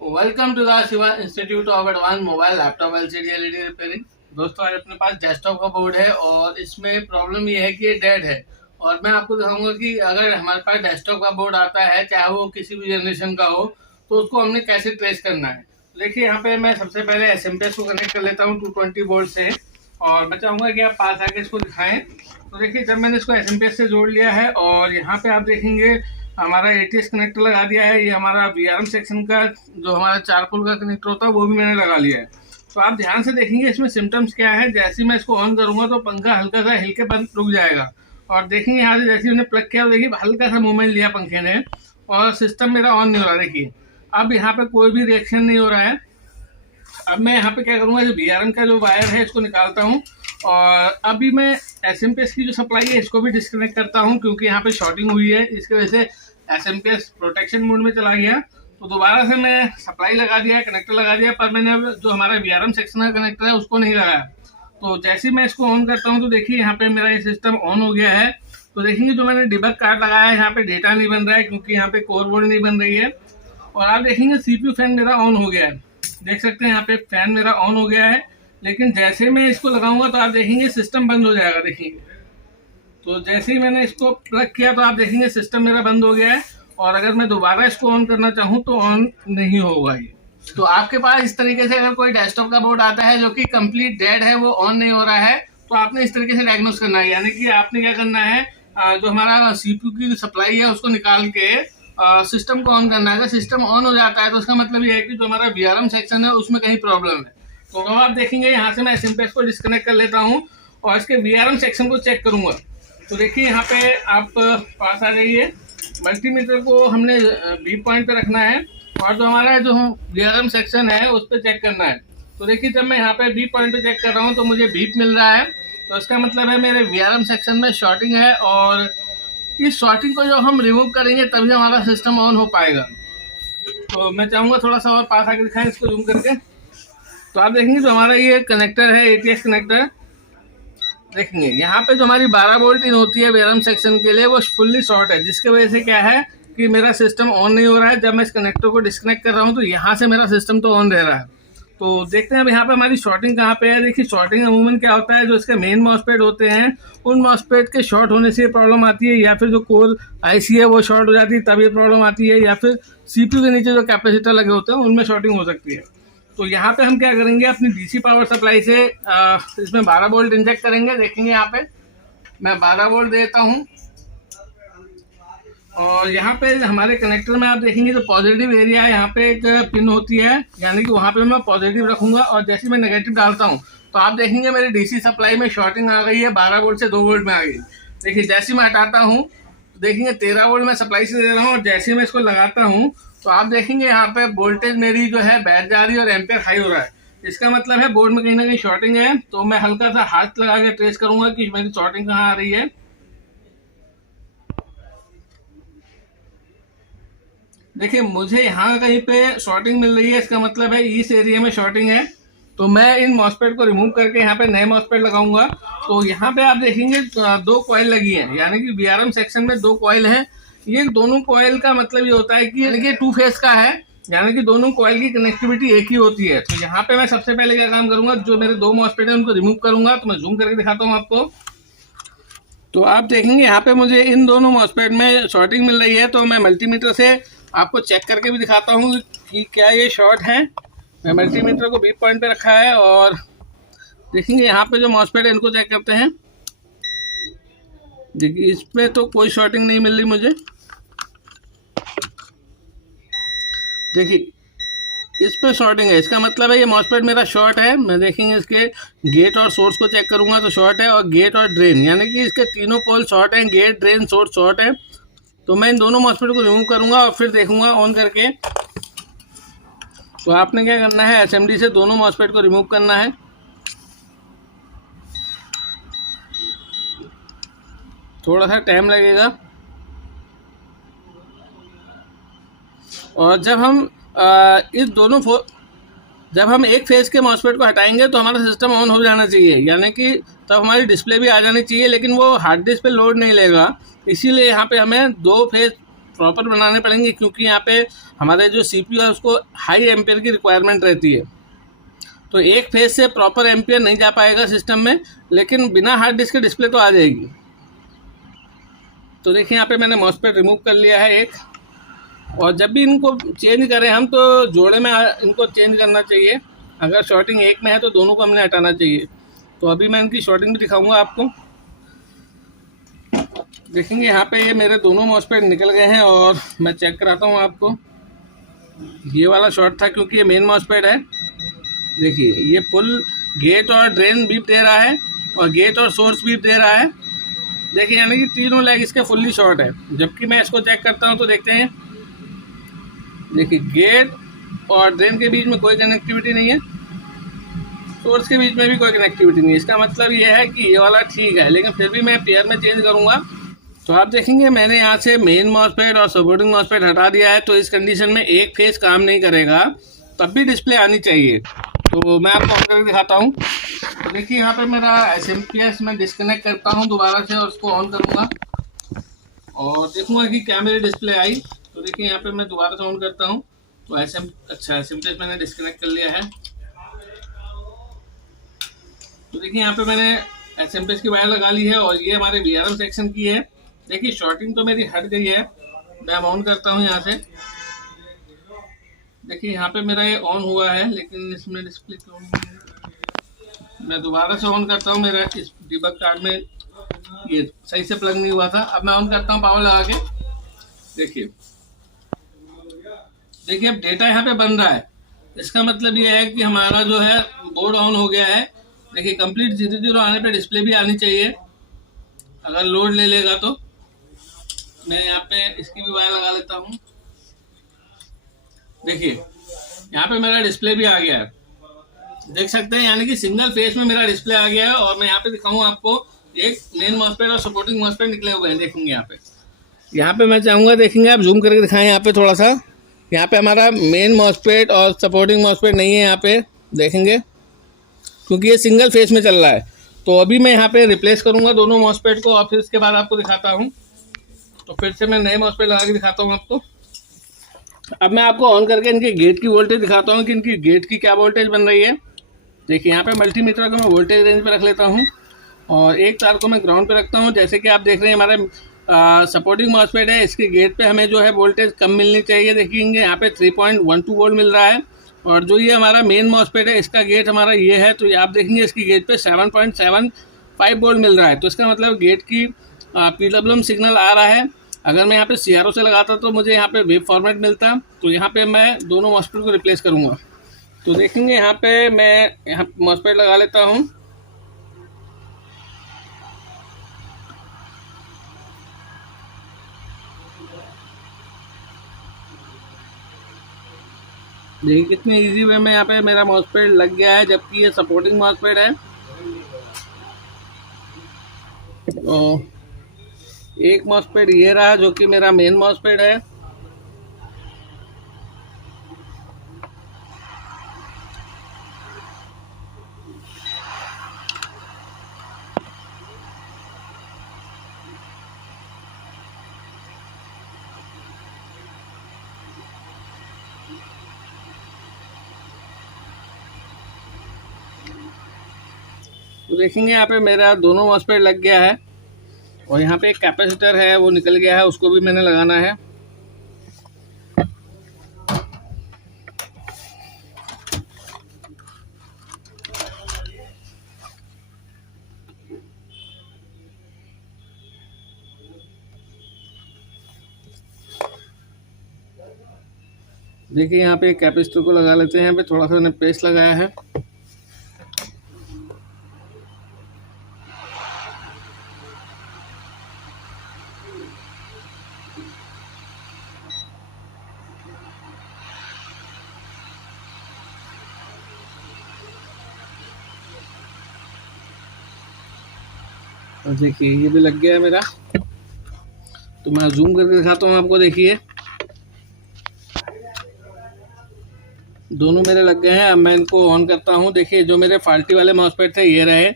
Welcome to the Shiva institute of advance mobile laptop LCD LED repairing. दोस्तों, आज अपने पास desktop का बोर्ड है और इसमें प्रॉब्लम ये है कि ये डेड है। और मैं आपको दिखाऊंगा कि अगर हमारे पास डेस्कटॉप का बोर्ड आता है, चाहे वो किसी भी जनरेशन का हो, तो उसको हमने कैसे ट्रेस करना है। देखिए, यहाँ पे मैं सबसे पहले एसएमपीएस को कनेक्ट कर लेता हूँ 220 वोल्ट से। और मैं चाहूँगा कि आप पास आके इसको दिखाएं। तो देखिए, जब मैंने इसको एसएमपीएस से जोड़ लिया है और यहाँ पे आप देखेंगे हमारा एटीएस कनेक्टर लगा दिया है। ये हमारा वीआरएम सेक्शन का जो हमारा चारकोल का कनेक्टर होता है वो भी मैंने लगा लिया है। तो आप ध्यान से देखेंगे इसमें सिम्टम्स क्या है। जैसे ही मैं इसको ऑन करूंगा तो पंखा हल्का सा हिल के बंद रुक जाएगा। और देखेंगे यहाँ से जैसे ही मैंने प्लग किया तो देखिए हल्का सा मूवमेंट लिया पंखे ने और सिस्टम मेरा ऑन नहीं हो रहा। देखिए, अब यहाँ पे कोई भी रिएक्शन नहीं हो रहा है। अब मैं यहाँ पे क्या करूँगा, जो वीआरएम का जो वायर है इसको निकालता हूँ और अभी मैं एसएमपीएस की जो सप्लाई है इसको भी डिस्कनेक्ट करता हूँ, क्योंकि यहाँ पे शॉर्टिंग हुई है। इसकी वजह से एसएमपीएस प्रोटेक्शन मोड में चला गया। तो दोबारा से मैं सप्लाई लगा दिया, कनेक्टर लगा दिया, पर मैंने अब जो हमारा वीआरएम सेक्शन का कनेक्टर है उसको नहीं लगाया। तो जैसे ही मैं इसको ऑन करता हूँ तो देखिए यहाँ पे मेरा ये सिस्टम ऑन हो गया है। तो देखेंगे जो मैंने डिबग कार्ड लगाया है यहाँ पे डेटा नहीं बन रहा है, क्योंकि यहाँ पे कोर बोर्ड नहीं बन रही है। और आप देखेंगे सीपीयू फैन मेरा ऑन हो गया है। देख सकते हैं यहाँ पे फैन मेरा ऑन हो गया है, लेकिन जैसे मैं इसको लगाऊंगा तो आप देखेंगे सिस्टम बंद हो जाएगा। देखिए, तो जैसे ही मैंने इसको प्लग किया तो आप देखेंगे सिस्टम मेरा बंद हो गया है। और अगर मैं दोबारा इसको ऑन करना चाहूँ तो ऑन नहीं होगा ये। तो आपके पास इस तरीके से अगर कोई डेस्कटॉप का बोर्ड आता है जो कि कंप्लीट डेड है, वो ऑन नहीं हो रहा है, तो आपने इस तरीके से डायग्नोस करना है। यानी कि आपने क्या करना है, जो हमारा सीपीयू की सप्लाई है उसको निकाल के सिस्टम को ऑन करना है। अगर सिस्टम ऑन हो जाता है तो उसका मतलब ये है कि जो हमारा वीआरएम सेक्शन है उसमें कहीं प्रॉब्लम है। तो अब आप देखेंगे यहाँ से मैं एसएमपीएस को डिस्कनेक्ट कर लेता हूँ और इसके वीआरएम सेक्शन को चेक करूंगा। तो देखिए यहाँ पे आप पास आ जाइए। मल्टीमीटर को हमने बीप पॉइंट पे रखना है और जो हमारा जो वीआरएम सेक्शन है उस पर चेक करना है। तो देखिए, जब मैं यहाँ पे बीप पॉइंट पे चेक कर रहा हूँ तो मुझे बीप मिल रहा है। तो इसका मतलब है मेरे वीआरएम सेक्शन में शॉर्टिंग है और इस शॉर्टिंग को जब हम रिमूव करेंगे तभी हमारा सिस्टम ऑन हो पाएगा। तो मैं चाहूँगा थोड़ा सा और पास आके दिखाएं इसको जूम करके। तो आप देखेंगे जो हमारा ये कनेक्टर है एटीएस कनेक्टर, देखेंगे यहाँ पे जो हमारी 12 वोल्ट इन होती है वीआरएम सेक्शन के लिए वो फुल्ली शॉर्ट है, जिसकी वजह से क्या है कि मेरा सिस्टम ऑन नहीं हो रहा है। जब मैं इस कनेक्टर को डिस्कनेक्ट कर रहा हूँ तो यहाँ से मेरा सिस्टम तो ऑन रह रहा है। तो देखते हैं अब यहाँ पे हमारी शॉर्टिंग कहाँ पे है। देखिए, शॉर्टिंग अमूमन क्या होता है, जो इसके मेन मॉसफेट होते हैं उन मॉसफेट के शॉर्ट होने से प्रॉब्लम आती है, या फिर जो कोर आईसी है वो शॉर्ट हो जाती है तब ये प्रॉब्लम आती है, या फिर सीपीयू के नीचे जो कैपेसिटर लगे होते हैं उनमें शॉर्टिंग हो सकती है। तो यहाँ पे हम क्या करेंगे, अपनी डीसी पावर सप्लाई से इसमें 12 वोल्ट इंजेक्ट करेंगे। देखेंगे यहाँ पे मैं 12 वोल्ट देता हूँ और यहाँ पे हमारे कनेक्टर में आप देखेंगे जो पॉजिटिव एरिया है यहाँ पे एक पिन होती है, यानी कि वहाँ पे मैं पॉजिटिव रखूंगा। और जैसे मैं नेगेटिव डालता हूँ तो आप देखेंगे मेरी डीसी सप्लाई में शॉर्टिंग आ गई है, 12 वोल्ट से 2 वोल्ट में आ गई। देखिए, जैसे मैं हटाता हूँ तो देखेंगे 13 वोल्ट मैं सप्लाई से दे रहा हूँ और जैसे मैं इसको लगाता हूँ तो आप देखेंगे यहाँ पे वोल्टेज मेरी जो है बैठ जा रही है और एम्पेयर हाई हो रहा है। इसका मतलब है बोर्ड में कहीं ना कहीं शॉर्टिंग है। तो मैं हल्का सा हाथ लगा के ट्रेस करूंगा कि मेरी शॉर्टिंग कहाँ आ रही है। देखिए, मुझे यहाँ कहीं पे शॉर्टिंग मिल रही है, इसका मतलब है इस एरिया में शॉर्टिंग है। तो मैं इन मॉसफेट को रिमूव करके यहाँ पे नए मॉसफेट लगाऊंगा। तो यहाँ पे आप देखेंगे 2 कॉइल लगी है, यानी कि वीआरएम सेक्शन में 2 कॉइल है। ये दोनों कॉइल का मतलब ये होता है कि यानी कि 2 फेज का है, यानी कि दोनों कॉइल की कनेक्टिविटी एक ही होती है। तो यहाँ पे मैं सबसे पहले क्या काम करूंगा, जो मेरे 2 मॉसफेट है उनको रिमूव करूंगा। तो मैं जूम करके दिखाता हूँ आपको। तो आप देखेंगे यहाँ पे मुझे इन दोनों मॉसफेट में शॉर्टिंग मिल रही है। तो मैं मल्टीमीटर से आपको चेक करके भी दिखाता हूँ कि क्या ये शॉर्ट है। मैं मल्टीमीटर को बीप पॉइंट पे रखा है और देखेंगे यहाँ पे जो मॉसफेट है इनको चेक करते हैं। देखिए, इस पे तो कोई शॉर्टिंग नहीं मिल रही मुझे। देखिए, इस पे शॉर्टिंग है, इसका मतलब है ये मॉसफेट मेरा शॉर्ट है। मैं देखेंगे इसके गेट और सोर्स को चेक करूंगा तो शॉर्ट है, और गेट और ड्रेन यानी कि इसके तीनों पोल शॉर्ट हैं, गेट ड्रेन सोर्स शॉर्ट है। तो मैं इन दोनों मॉसफेट को रिमूव करूंगा और फिर देखूंगा ऑन करके। तो आपने क्या करना है, एसएमडी से दोनों मॉसफेट को रिमूव करना है। थोड़ा सा टाइम लगेगा। और जब हम एक फेज के मॉसफेट को हटाएंगे तो हमारा सिस्टम ऑन हो जाना चाहिए, यानी कि तब हमारी डिस्प्ले भी आ जानी चाहिए, लेकिन वो हार्ड डिस्क पे लोड नहीं लेगा। इसीलिए यहाँ पे हमें 2 फेज प्रॉपर बनाने पड़ेंगे, क्योंकि यहाँ पे हमारे जो CPU है उसको हाई एम्पियर की रिक्वायरमेंट रहती है। तो एक फेज से प्रॉपर एम्पियर नहीं जा पाएगा सिस्टम में, लेकिन बिना हार्ड डिस्क के डिस्प्ले तो आ जाएगी। तो देखिए यहाँ पे मैंने मॉसफेट रिमूव कर लिया है एक, और जब भी इनको चेंज करें हम तो जोड़े में इनको चेंज करना चाहिए। अगर शॉर्टिंग एक में है तो दोनों को हमने हटाना चाहिए। तो अभी मैं इनकी शॉर्टिंग भी दिखाऊंगा आपको। देखेंगे यहाँ पे ये मेरे दोनों मॉसफेट निकल गए हैं, और मैं चेक कराता हूँ आपको। ये वाला शॉर्ट था क्योंकि ये मेन मॉसफेट है। देखिए ये फुल गेट और ड्रेन बीप दे रहा है, और गेट और सोर्स बीप दे रहा है। देखिए यानी कि तीनों लेग इसके फुल्ली शॉर्ट है। जबकि मैं इसको चेक करता हूँ तो देखते हैं, देखिए गेट और ड्रेन के बीच में कोई कनेक्टिविटी नहीं है, सोर्स के बीच में भी कोई कनेक्टिविटी नहीं है। इसका मतलब ये है कि ये वाला ठीक है, लेकिन फिर भी मैं पेयर में चेंज करूँगा। तो आप देखेंगे मैंने यहाँ से मेन मॉसफेट और सपोर्टिंग मॉसफेट हटा दिया है। तो इस कंडीशन में एक फेज काम नहीं करेगा, तब भी डिस्प्ले आनी चाहिए। तो मैं आपको ऑन करके दिखाता हूँ। तो देखिए यहाँ पे मेरा SMPS मैं डिस्कनेक्ट करता हूँ दोबारा से, और उसको ऑन करूँगा और देखूँगा कि क्या मेरी डिस्प्ले आई। तो देखिए यहाँ पे मैं दोबारा से ऑन करता हूँ। तो SMPS मैंने डिस्कनेक्ट कर लिया है। तो देखिए यहाँ पे मैंने SMPS की वायर लगा ली है, और ये हमारे VRM सेक्शन की है। देखिए शॉर्टिंग तो मेरी हट गई है। मैं ऑन करता हूँ यहाँ से। देखिए यहाँ पे मेरा ये ऑन हुआ है, लेकिन इसमें डिस्प्ले क्यों नहीं है। मैं दोबारा से ऑन करता हूँ। मेरा इस डीबग कार्ड में ये सही से प्लग नहीं हुआ था। अब मैं ऑन करता हूँ पावर लगा के। देखिए अब डेटा यहाँ पे बन रहा है। इसका मतलब ये है कि हमारा जो है बोर्ड ऑन हो गया है। देखिए कंप्लीट 0 आने पे डिस्प्ले भी आनी चाहिए। अगर लोड ले लेगा तो मैं यहाँ पे इसकी भी वायर लगा लेता हूँ। देखिए यहाँ पे मेरा डिस्प्ले भी आ गया है, देख सकते हैं। यानी कि सिंगल फेज में मेरा डिस्प्ले आ गया है। और मैं यहाँ पे दिखाऊँ आपको, एक मेन मॉसफेट और सपोर्टिंग मॉसफेट निकले हुए हैं। देखेंगे यहाँ पे मैं चाहूँगा, देखेंगे आप जूम करके दिखाएं यहाँ पे थोड़ा सा। यहाँ पे हमारा मेन मॉसफेट और सपोर्टिंग मॉसफेट नहीं है यहाँ पे, देखेंगे, क्योंकि ये सिंगल फेज में चल रहा है। तो अभी मैं यहाँ पे रिप्लेस करूँगा दोनों मॉसफेट को, और फिर इसके बाद आपको दिखाता हूँ। तो फिर से मैं नए मॉसफेट लगा के दिखाता हूँ आपको। अब मैं आपको ऑन करके इनके गेट की वोल्टेज दिखाता हूँ कि इनकी गेट की क्या वोल्टेज बन रही है। देखिए यहाँ पे मल्टीमीटर को मैं वोल्टेज रेंज पे रख लेता हूँ, और एक तार को मैं ग्राउंड पे रखता हूँ। जैसे कि आप देख रहे हैं हमारे सपोर्टिंग मॉसफेट है, इसके गेट पे हमें जो है वोल्टेज कम मिलनी चाहिए। देखेंगे यहाँ पे 3.12 वोल्ट मिल रहा है। और जो ये हमारा मेन मॉसफेट है, इसका गेट हमारा ये है। तो आप देखेंगे इसकी गेट पे 7.75 वोल्ट मिल रहा है। तो इसका मतलब गेट की PWM सिग्नल आ रहा है। अगर मैं यहाँ पे CRO से लगाता तो मुझे यहाँ पे वेव फॉर्मेट मिलता। तो यहाँ पे मैं दोनों मॉसफेट को रिप्लेस करूँगा। तो देखेंगे यहाँ पे मैं यहाँ मॉसफेट लगा लेता हूँ। देखिए कितनी इजी वे में यहाँ पे मेरा मॉसफेट लग गया है, जबकि ये सपोर्टिंग मॉसफेट है। तो एक मॉसफेट ये रहा जो कि मेरा मेन मॉसफेट है। तो देखेंगे यहाँ पे मेरा दोनों मॉसफेट लग गया है, और यहाँ पे एक कैपेसिटर है वो निकल गया है, उसको भी मैंने लगाना है। देखिए यहाँ पे एक कैपेसिटर को लगा लेते हैं। यहाँ पे थोड़ा सा मैंने पेस्ट लगाया है। और देखिए ये भी लग गया है मेरा। तो मैं जूम करके दिखाता हूँ आपको। देखिए दोनों मेरे लग गए हैं। अब मैं इनको ऑन करता हूँ। देखिए जो मेरे फाल्टी वाले मॉसफेट थे ये रहे,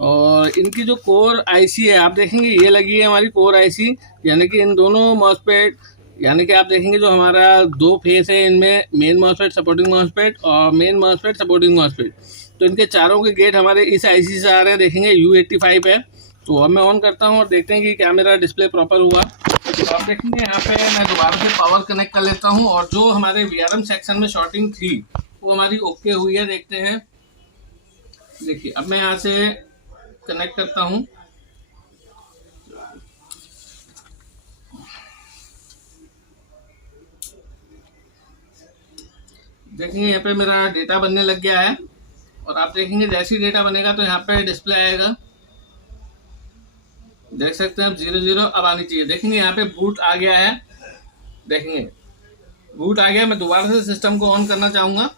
और इनकी जो कोर आईसी है आप देखेंगे ये लगी है हमारी कोर आईसी। यानी कि इन दोनों मॉसफेट यानी कि आप देखेंगे जो हमारा 2 फेस है, इनमें मेन मॉसफेट, सपोर्टिंग मॉसफेट और मेन मॉसफेट, सपोर्टिंग मॉसफेट। तो इनके चारों के गेट हमारे इस आईसी से आ रहे हैं। देखेंगे U85 है। तो अब मैं ऑन करता हूँ और देखते हैं कि क्या मेरा डिस्प्ले प्रॉपर हुआ। तो आप देखेंगे यहाँ पे मैं दोबारा से पावर कनेक्ट कर लेता हूँ और जो हमारे VRM सेक्शन में शॉर्टिंग थी वो हमारी ओके हुई है। देखते हैं, देखिए अब मैं यहाँ से कनेक्ट करता हूँ। देखेंगे यहाँ पे मेरा डेटा बनने लग गया है और आप देखेंगे जैसे ही डेटा बनेगा तो यहाँ पे डिस्प्ले आएगा। देख सकते हैं अब 00 अब आनी चाहिए। देखेंगे यहाँ पे बूट आ गया है। देखेंगे बूट आ गया। मैं दोबारा से सिस्टम को ऑन करना चाहूँगा।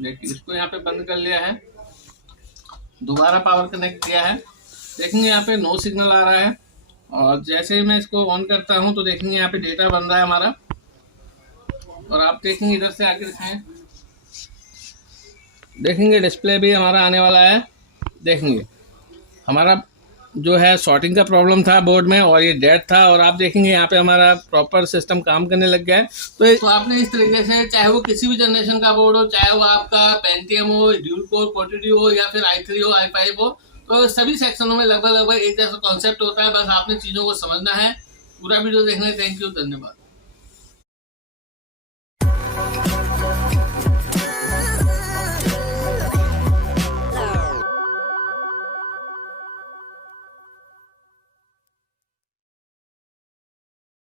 देखिए इसको यहाँ पे बंद कर लिया है, दोबारा पावर कनेक्ट किया है। देखेंगे यहाँ पे नो सिग्नल आ रहा है और जैसे ही मैं इसको ऑन करता हूँ तो देखेंगे यहाँ पे डेटा बन रहा है हमारा। और आप देखेंगे इधर से आके दिखाएं, देखेंगे डिस्प्ले भी हमारा आने वाला है। देखेंगे हमारा जो है शॉर्टिंग का प्रॉब्लम था बोर्ड में और ये डेड था और आप देखेंगे यहाँ पे हमारा प्रॉपर सिस्टम काम करने लग गया है। तो आपने इस तरीके से, चाहे वो किसी भी जनरेशन का बोर्ड हो, चाहे वो आपका पेंटियम हो, ड्यूल कोर 42 हो या फिर i3 हो, i5 हो, तो सभी सेक्शनों में लगभग एक जैसा कॉन्सेप्ट होता है। बस आपने चीज़ों को समझना है। पूरा वीडियो देखने, थैंक यू, धन्यवाद।